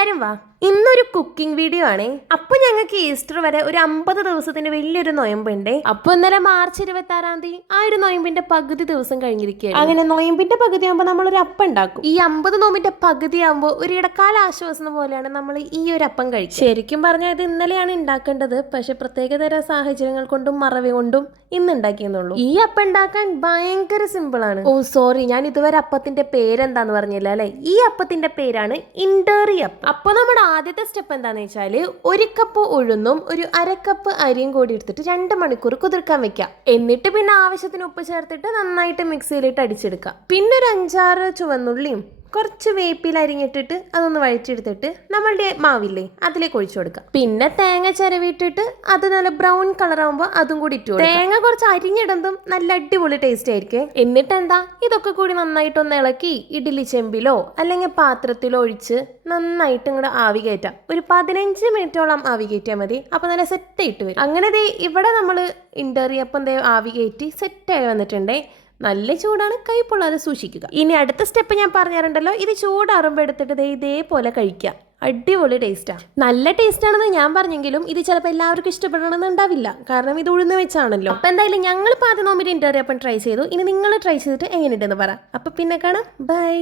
എല്ലാരും വാ. ഇന്നൊരു കുക്കിംഗ് വീഡിയോ ആണ്. അപ്പൊ ഞങ്ങൾക്ക് ഈസ്റ്റർ വരെ ഒരു 50 ദിവസത്തിന്റെ വലിയൊരു നൊയമ്പുണ്ട്. അപ്പൊ ഇന്നലെ മാർച്ച് 26-ാം തീയതി ആ ഒരു നൊയമ്പിന്റെ പകുതി ദിവസം കഴിഞ്ഞിരിക്കുകയാണ്. അങ്ങനെ നൊയമ്പിന്റെ പകുതി ആകുമ്പോൾ നമ്മൾ ഒരു അപ്പം ഉണ്ടാക്കും. ഈ 50 നോമ്പിന്റെ പകുതി ആകുമ്പോൾ ഒരു ഇടക്കാല ആശ്വാസം പോലെയാണ് നമ്മൾ ഈ ഒരു അപ്പം കഴിക്കുക. ശരിക്കും പറഞ്ഞാൽ ഇത് ഇന്നലെയാണ് ഉണ്ടാക്കേണ്ടത്. പക്ഷെ പ്രത്യേകതര സാഹചര്യങ്ങൾ കൊണ്ടും മറവി കൊണ്ടും ഇന്ന് ഉണ്ടാക്കിയെന്നുള്ളൂ. ഈ അപ്പം ഉണ്ടാക്കാൻ ഭയങ്കര സിമ്പിൾ ആണ്. ഓ സോറി, ഞാൻ ഇതുവരെ അപ്പത്തിന്റെ പേരെന്താന്ന് പറഞ്ഞില്ല അല്ലെ. ഈ അപ്പത്തിന്റെ പേരാണ് ഇൻഡേറി അപ്പം. അപ്പൊ നമ്മുടെ ആദ്യത്തെ സ്റ്റെപ്പ് എന്താണെന്ന് വെച്ചാൽ 1 കപ്പ് ഉഴുന്നും ഒരു 1/2 കപ്പ് അരിയും കൂടി എടുത്തിട്ട് 2 മണിക്കൂർ കുതിർക്കാൻ വെക്കാം. എന്നിട്ട് പിന്നെ ആവശ്യത്തിന് ഉപ്പ് ചേർത്തിട്ട് നന്നായിട്ട് മിക്സിയിലിട്ട് അടിച്ചെടുക്കാം. പിന്നെ ഒരു 5-6 ചുവന്നുള്ളിയും കുറച്ച് വേപ്പില അരിഞ്ഞിട്ടിട്ട് അതൊന്ന് വഴറ്റിയെടുത്തിട്ട് നമ്മളുടെ മാവില്ലേ അതിലേക്ക് ഒഴിച്ചു കൊടുക്കാം. പിന്നെ തേങ്ങ ചിരവിട്ടിട്ട് അത് നല്ല ബ്രൗൺ കളർ ആകുമ്പോൾ അതും കൂടി ഇട്ടു കൊടുക്കാം. തേങ്ങ കുറച്ച് അരിഞ്ഞിടുന്നതും നല്ല അടിപൊളി ടേസ്റ്റ് ആയിരിക്കും. എന്നിട്ട് എന്താ ഇതൊക്കെ കൂടി നന്നായിട്ടൊന്ന് ഇളക്കി ഇഡ്ഡലി ചെമ്പിലോ അല്ലെങ്കിൽ പാത്രത്തിലോ ഒഴിച്ച് നന്നായിട്ട് ഇങ്ങോട്ട് ആവി കയറ്റാം. ഒരു 15 മിനിറ്റോളം ആവി കയറ്റിയാൽ മതി. അപ്പൊ നല്ല സെറ്റായിട്ട് വരും. അങ്ങനെ ഇവിടെ നമ്മൾ ഇൻഡേറിയപ്പം ആവി കയറ്റി സെറ്റായി വന്നിട്ടുണ്ടേ. നല്ല ചൂടാണ്, കൈ പൊള്ളാതെ സൂക്ഷിക്കുക. ഇനി അടുത്ത സ്റ്റെപ്പ് ഞാൻ പറഞ്ഞിട്ടുണ്ടല്ലോ, ഇത് ചൂടാറുമ്പോൾ എടുത്തിട്ട് ഇതേപോലെ കഴിക്കുക. അടിപൊളി ടേസ്റ്റാണ്. നല്ല ടേസ്റ്റ് ആണെന്ന് ഞാൻ പറഞ്ഞെങ്കിലും ഇത് ചിലപ്പോൾ എല്ലാവർക്കും ഇഷ്ടപ്പെടണമെന്നുണ്ടാവില്ല. കാരണം ഇത് ഉഴുന്ന് വെച്ചാണല്ലോ. അപ്പം എന്തായാലും ഞങ്ങൾ 10 നോമ്പിന് ഇൻഡേറിയപ്പം ട്രൈ ചെയ്തു. ഇനി നിങ്ങൾ ട്രൈ ചെയ്തിട്ട് എങ്ങനെയുണ്ടെന്ന് പറ. അപ്പം പിന്നെ കാണാം. ബൈ.